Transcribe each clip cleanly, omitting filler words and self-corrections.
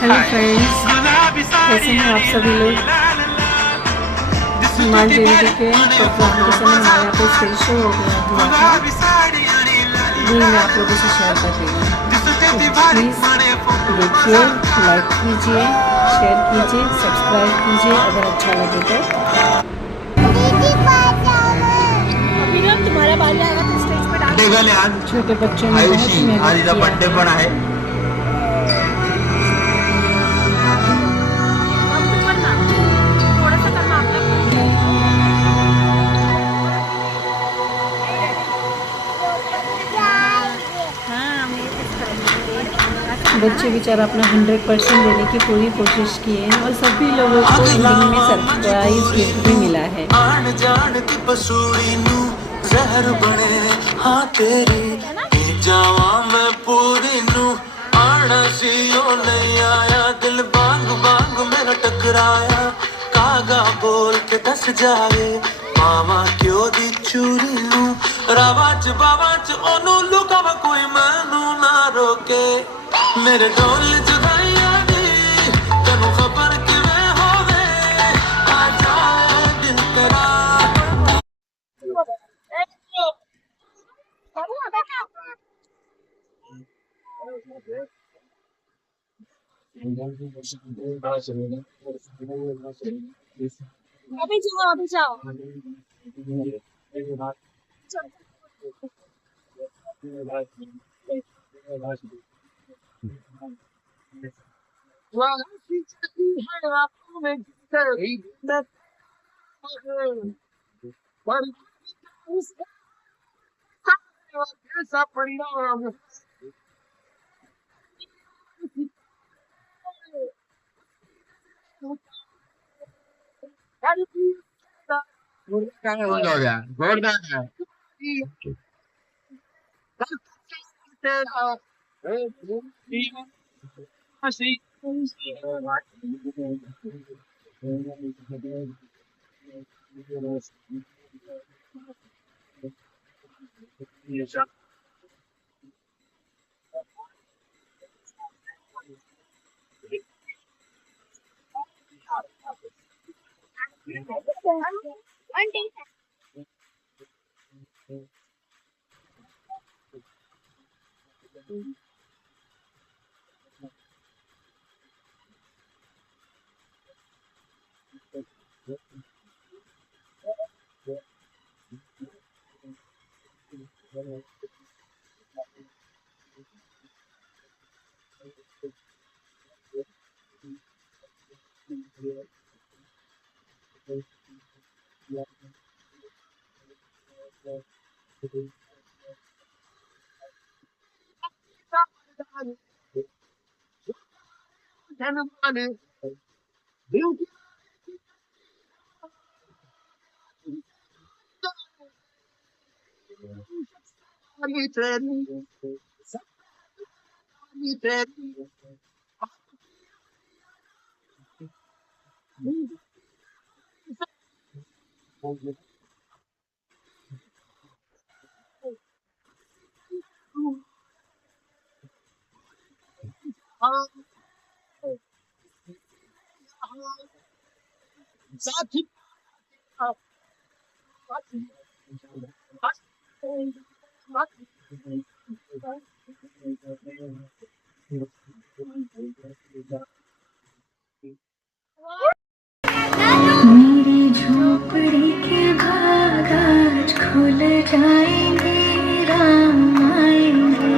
Hello friends, कैसे हैं आप सभी लोग। हनुमान जयंती के प्रोग्राम के समय हमारे यहाँ पे स्टेज शो हो गया हुआ था, वही मैं आप लोगों से शेयर कर रही हूँ। तो प्लीज़ देखिए, लाइक कीजिए, शेयर कीजिए, सब्सक्राइब कीजिए अगर अच्छा लगे तो। अभी ना तुम्हारा बारी आएगा तो स्टेज पे डांस। छोटे बच्चों ने बहुत ही मेहनत किया बर्थडे पण आहे। बच्चे बेचारा अपना 100% देने की पूरी कोशिश किए हैं और सभी लोगों को एंडिंग में सरप्राइज गिफ्ट भी मिला है। जहर बने हाँ तेरी जावा मैं पूरी नू आना सी ओ नहीं आया दिल बांग बांग मेरा टकराया कागा बोल के दस जाए मामा क्यों दी चूरी नू रावाच बावाच ओनू लुकावा कोई मैनू ना रोके मेरे ढोल जुदाइया दी तेनू खबर किवें होवे आ जाए दिल तेरा। अभी जाओ, अभी जाओ। मेरी झोपड़ी के भाग आज खुल जाएंगे, राम आएंगे।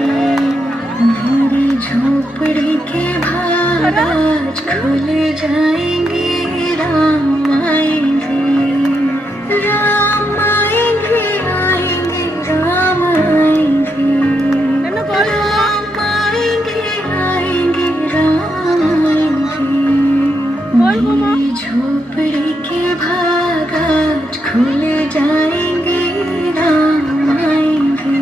मेरी झोपड़ी के भाग आज खुल जाएंगे, राम आएंगे। राम आएंगे, आएंगे, राम आएंगे। राम आएंगे, आएंगे, राम आएंगे। मेरी झोपड़ी के भाग आज खुल जाएंगे, राम आएंगे।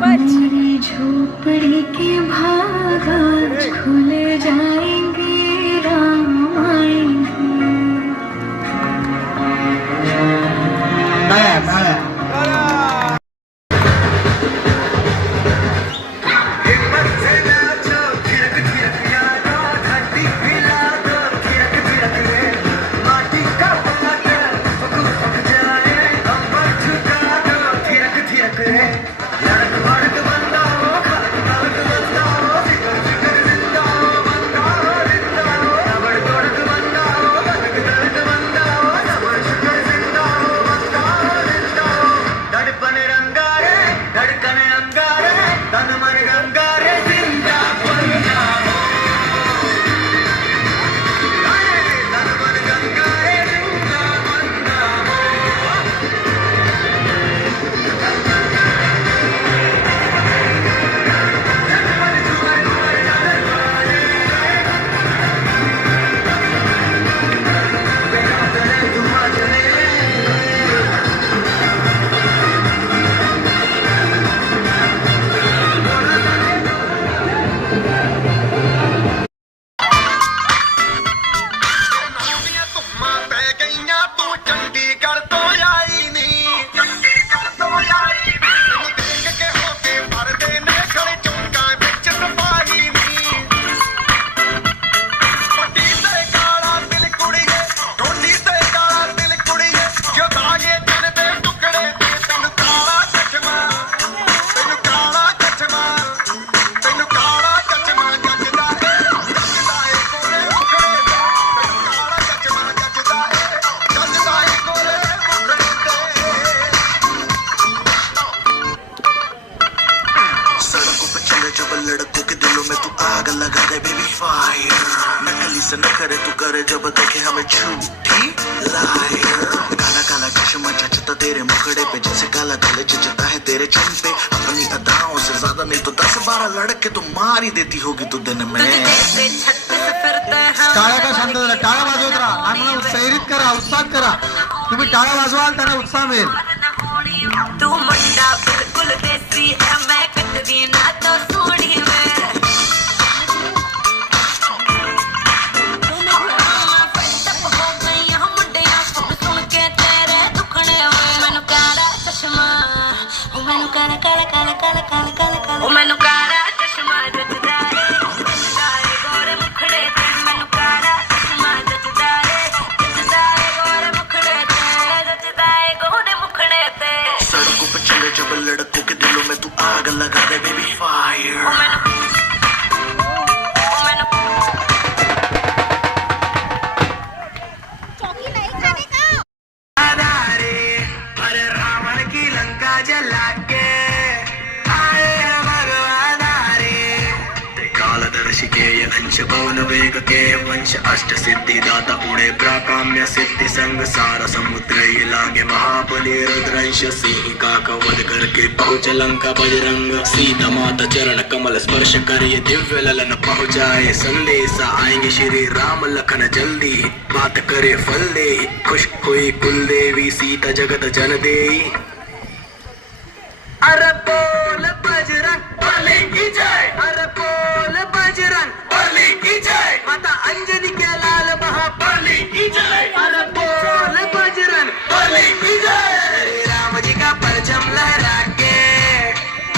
मेरी झोपड़ी के भाग आज खुल जाएंगे, राम आएंगे। हिम्मत से नाचो लड़कों के दिलों में तू आग लगा दे बेबी फायर नकली से न करे तू करे जब देखे हमें झूठी लायर काला काला चश्मा जचता तेरे मुखड़े पे जैसे काला गले जचता है तेरे चेहरे पे अपनी अदाओं से ज्यादा नहीं तो 10-12 लड़के तो मार ही देती होगी तू दिन में टाळ्या का शांत झाला टाळ्या वाजवत राहा आम्हाला उत्साहित करा उत्साह करा तुम्ही टाळ्या वाजवाल त्यांना उत्साह मिळेल तू मुंडा बिल्कुल देसी है मैं कटरी ना तो सोनी में मैनू काला चश्मा जचदा है गोरे मुखड़े ते मैनू काला चश्मा जचदा है गोरे मुखड़े ते जचदा है गोरे मुखड़े ते सड़कों पे चले जब लड़कों के दिलों में तू आग लगा दे बेबी फायर अरे रावण की लंका जला के कालदर्शिकेय अंश पवन वेग के वंश अष्ट सिद्धि दाता उड़े प्राकाम्य सिद्धि संग सारा समुद्र ये लागे महाबली रुद्रंश सिंह का कवध करके पहुंच लंका बजरंग सीता माता चरण कमल स्पर्श कर ये दिव्य ललन पहुंचाए संदेशा आएंगे श्री राम लखन जल्दी बात करे फल दे खुश हुई कुल देवी सीता जगत जन दे अरे बोल बजरंग बली की जय अरे बोल बजरंग बली की जय माता अंजनी के लाल महाबली की जय अरे बोल बजरंग बली की जय राम जी का परचम लहरा के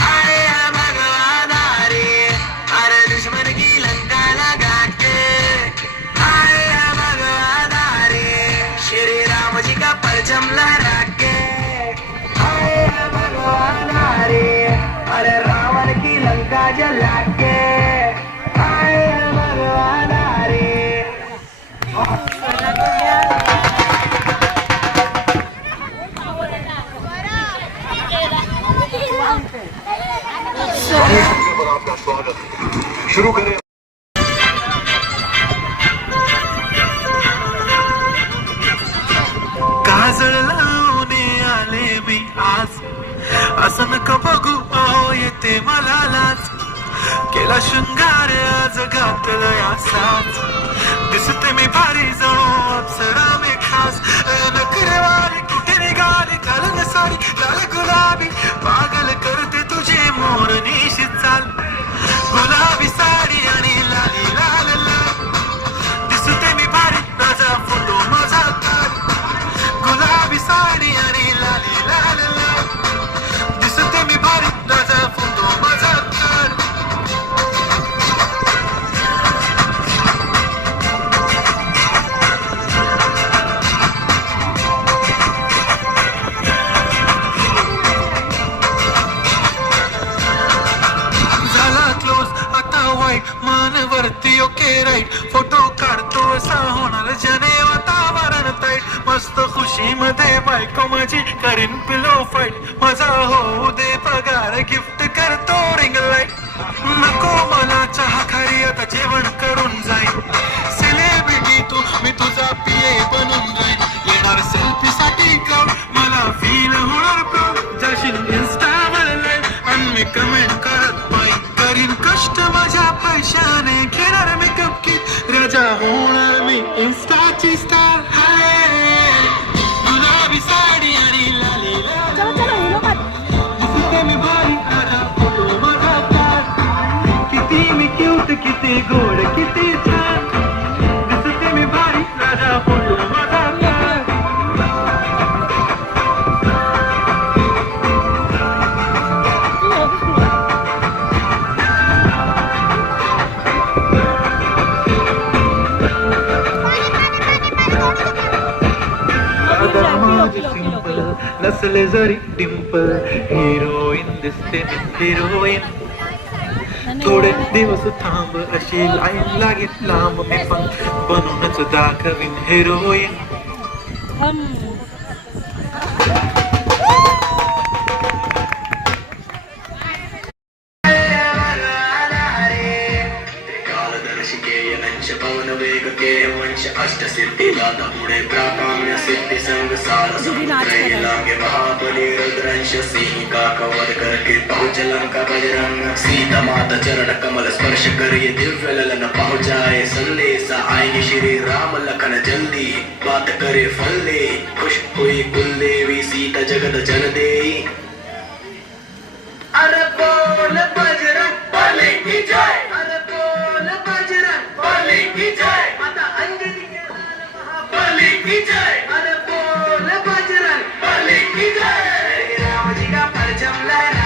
आए हैं भगवान हरे अरे दुश्मन की लंका लगा के आए हैं भगवान हरे श्री राम जी का परचम लहरा के आए हैं भगवान हरे अरे रावण की लंका जला के आए हैं भगवान हरे आपका स्वागत शुरू करें काजळ लावणे आले मी आज असं नका बघू अहो येते मला लाज केला शृंगार आज घातलं असाच दिसते मी भारी जणू अप्सरा मी खास नखरेवाली कुठे निघाली घालून साडी लाल गुलाबी पागल करते तुझे मोरनीशी चाल गुलाबी साडी आणि लाली लाल लाल दिसते मी भारी राजा फोटो माझा काढ गुलाबी साडी आणि लाली लाल लाल दिसते मी भारी राजा फोटो माझा काढ मानवरती ओके राईट फोटो काढतो असा होणार जने वातावरण ताईट मस्त खुशी मध्ये बायको माझी करीन पिलो फाईट माझा होऊ दे पगार गिफ्ट करतो रिंग लाईट नको मला चहा खारी आता जेवण करून जाईन सेलिब्रिटी तू मी तुझा पिये बनून जाईन येणार सेल्फी साठी क्राऊड मला फील होणार प्राऊड जाशील इन्स्टावर लाईव्ह आणि मी कमेंट करत पाहिजे करीन कष्ट माझ्या पैशाने घेणार मेकअप किट राजा होणार मी इन्स्टाची स्टार गुलाबी साडी आणि लाली दिसते मी भारी माझा फोटो माझा काढ किती मी क्यूट किती गोड किती छान दिसते मी भारी राजा फोटो माझा काढ नसले जरी डिंपल हिरोईन दिसते मी हिरोईन थोडे दिवस थांब अशी लाईन लागेल लांब मी पण बनूनच दाखवीन हिरोईन पवन वेग के वंश अष्ट सिद्धि दाता पुढे प्राकाम्य सिद्धि संग सार समुद्र लागे महाबली रुद्रांश सिंह का कवल करके पहुंच लंका बजरंग सीता माता चरण कमल स्पर्श करिए दिव्य ललन पहुंचाए संदेश आएंगे श्री राम लखन जल्दी बात करे फल्ले खुश हुई कुल देवी सीता जगत जन दे अरे बोल बजरंग बली की जय अरे बोल बजरंग बली की जय माता अंजलि के लाल महाबली की जय अरे बोल बजरंग बली की जय राम जी का परचम लहरा